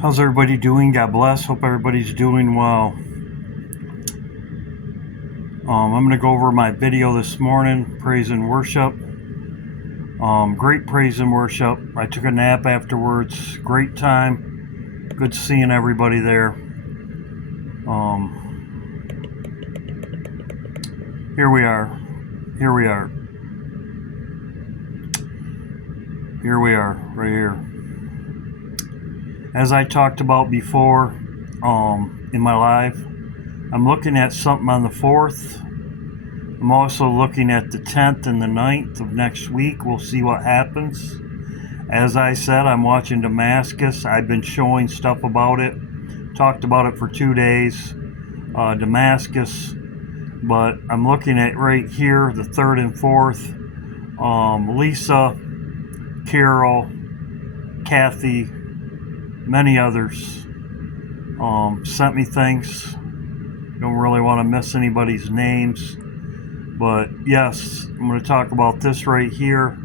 How's everybody doing? God bless. Hope everybody's doing well. I'm going to go over my video this morning, praise and worship. Great praise and worship. I took a nap afterwards. Great time. Good seeing everybody there. Here we are. Right here. As I talked about before in my live, I'm looking at something on the 4th. I'm also looking at the 10th and the 9th of next week. We'll see what happens. As I said, I'm watching Damascus. I've been showing stuff about it. Talked about it for 2 days. Damascus. But I'm looking at right here, the 3rd and 4th. Lisa, Carol, Kathy, many others sent me things. Don't really want to miss anybody's names. But yes, I'm going to talk about this right here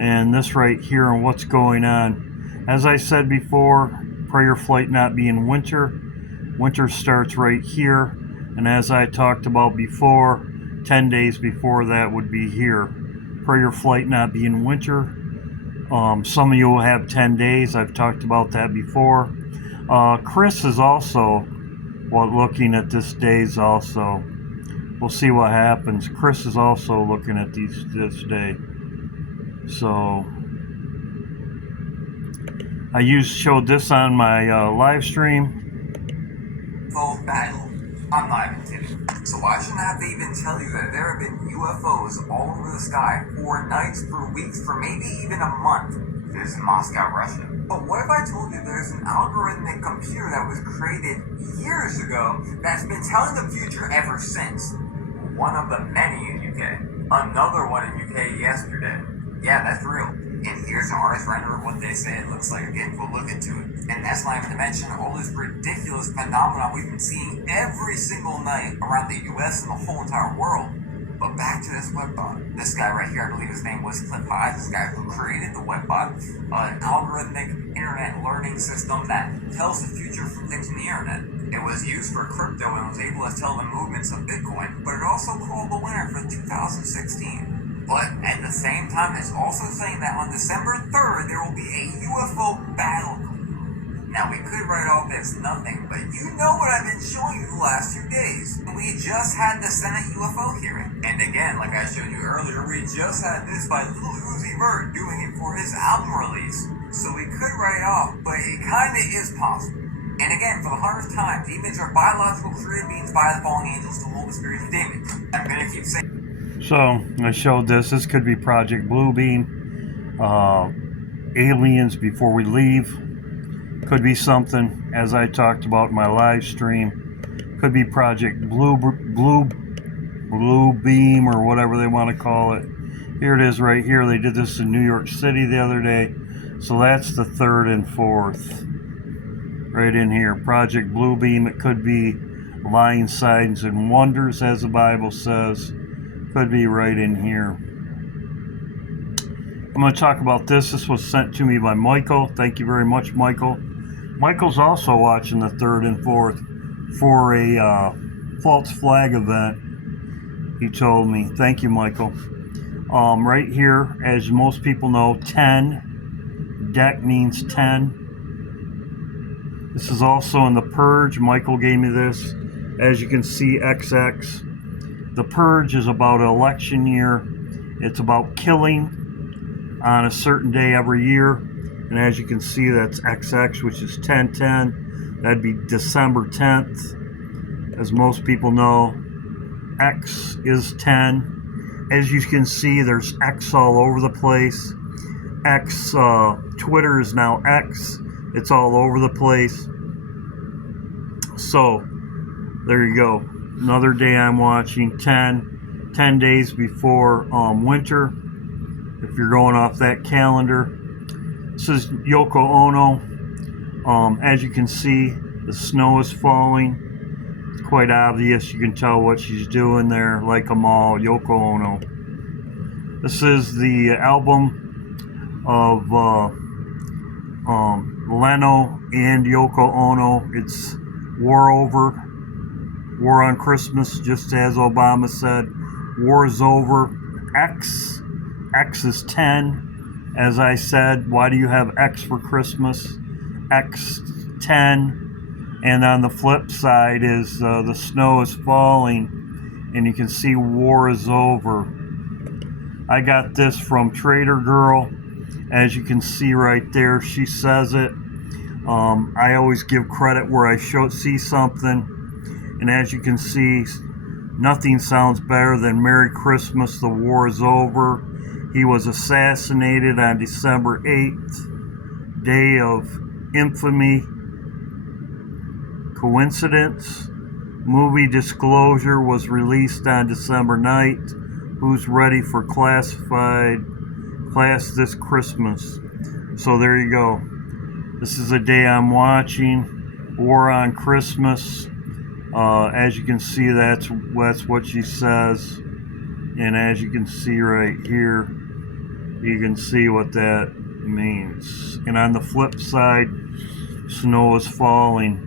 and this right here and what's going on. As I said before, prayer flight not being winter. Winter starts right here. And as I talked about before, 10 days before that would be here. Prayer flight not being winter. Some of you will have 10 days. I've talked about that before. Chris is also looking at this days also. We'll see what happens. Chris is also looking at this day. So I showed this on my live stream. Full battle. I'm not even kidding. So why shouldn't I have to even tell you that there have been UFOs all over the sky for nights, for weeks, for maybe even a month? This is Moscow, Russia. But what if I told you there's an algorithmic computer that was created years ago that's been telling the future ever since? One of the many in UK. Another one in UK yesterday. Yeah, that's real. And here's an artist render of what they say it looks like. Again, we'll look into it. And that's not even to mention all this ridiculous phenomenon we've been seeing every single night around the US and the whole entire world. But back to this webbot. This guy right here, I believe his name was Cliff High, this guy who created the webbot, an algorithmic internet learning system that tells the future from things on the internet. It was used for crypto and was able to tell the movements of Bitcoin, but it also called the winner for 2016. But at the same time, it's also saying that on December 3rd, there will be a UFO battle. Now, we could write off as nothing, but you know what I've been showing you the last 2 days. We just had the Senate UFO hearing. And again, like I showed you earlier, we just had this by Lil Uzi Vert doing it for his album release. So we could write off, but it kinda is possible. And again, for the 100th time, demons are biological created beings by the fallen angels to hold the spirits of demons. I'm gonna keep saying. So I showed this. This could be Project Bluebeam. Aliens before we leave. Could be something, as I talked about in my live stream. Could be Project Bluebeam or whatever they want to call it. Here it is right here. They did this in New York City the other day. So that's the 3rd and 4th. Right in here. Project Bluebeam. It could be lying signs and wonders, as the Bible says. Could be right in here. I'm going to talk about this. This was sent to me by Michael. Thank you very much, Michael. Michael's also watching the 3rd and 4th for a false flag event, he told me. Thank you, Michael. Right here, as most people know, 10. Deck means 10. This is also in the Purge. Michael gave me this. As you can see, XX. The Purge is about an election year. It's about killing on a certain day every year. And as you can see, that's XX, which is 10/10. That'd be December 10th. As most people know, X is 10. As you can see, there's X all over the place. X, Twitter is now X. It's all over the place. So, there you go. Another day I'm watching 10 days before winter, if you're going off that calendar. This is Yoko Ono. As you can see, the snow is falling. It's quite obvious. You can tell what she's doing there, like them all, Yoko Ono. This is the album of Leno and Yoko Ono. It's war over. War on Christmas, just as Obama said. War is over. X is 10. As I said, why do you have X for Christmas? X 10. And on the flip side is the snow is falling, and you can see war is over. I got this from Trader Girl. As you can see right there, she says it. I always give credit where I see something. And as you can see, nothing sounds better than Merry Christmas, the war is over. He was assassinated on December 8th, day of infamy. Coincidence? Movie Disclosure was released on December 9th. Who's ready for classified class this Christmas? So there you go. This is a day I'm watching. War on Christmas. As you can see, that's what she says. And as you can see right here, you can see what that means. And on the flip side, snow is falling.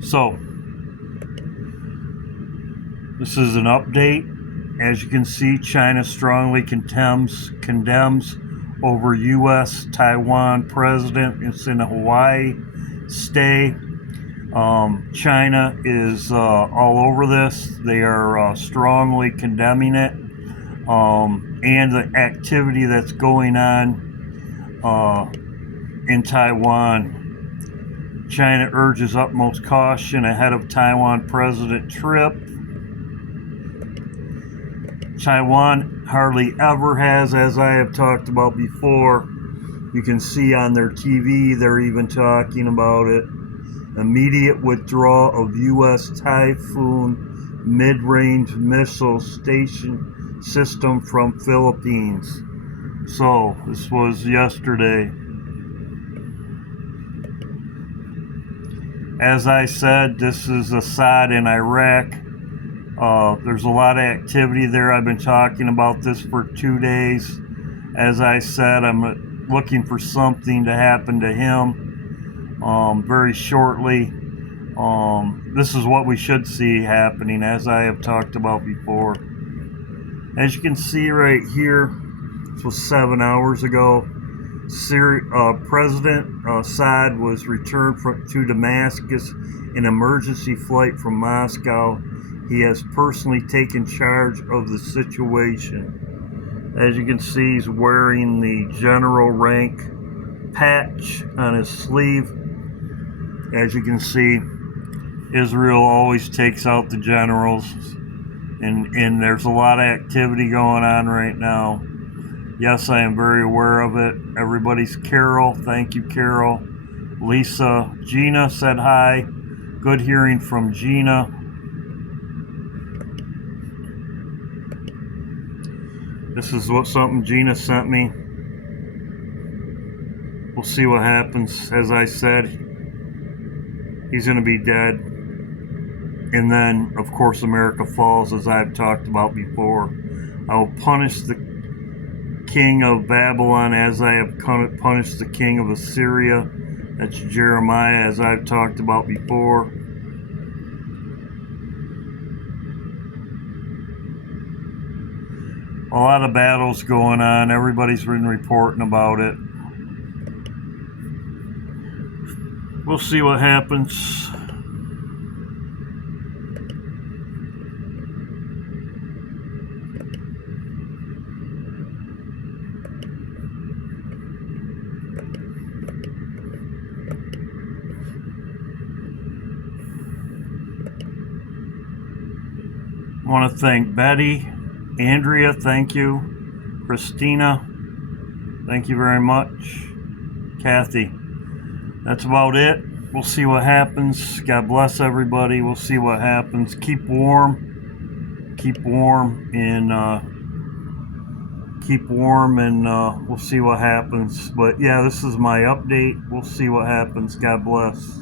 So, this is an update. As you can see, China strongly condemns over U.S. Taiwan president. It's in a Hawaii stay. China is all over this. They are strongly condemning it, and the activity that's going on in Taiwan. China urges utmost caution ahead of Taiwan president trip. Taiwan hardly ever has, as I have talked about before. You can see on their TV, they're even talking about it. Immediate withdrawal of U.S. Typhoon mid-range missile station system from Philippines. So, this was yesterday. As I said, this is Assad in Iraq. There's a lot of activity there. I've been talking about this for 2 days. As I said, I'm looking for something to happen to him very shortly. This is what we should see happening, as I have talked about before. As you can see right here, this was 7 hours ago. President Assad was returned to Damascus in emergency flight from Moscow. He has personally taken charge of the situation. As you can see, he's wearing the general rank patch on his sleeve. As you can see, Israel always takes out the generals, and there's a lot of activity going on right now. Yes, I am very aware of it. Everybody's Carol. Thank you, Carol. Lisa. Gina said hi. Good hearing from Gina. This is something Gina sent me. We'll see what happens. As I said, he's going to be dead. And then, of course, America falls, as I've talked about before. I will punish the king of Babylon as I have punished the king of Assyria. That's Jeremiah, as I've talked about before. A lot of battles going on. Everybody's been reporting about it. We'll see what happens. I want to thank Betty, Andrea, thank you, Christina, thank you very much, Kathy. That's about it. We'll see what happens. God bless everybody. We'll see what happens. Keep warm, and we'll see what happens. But yeah, this is my update. We'll see what happens. God bless.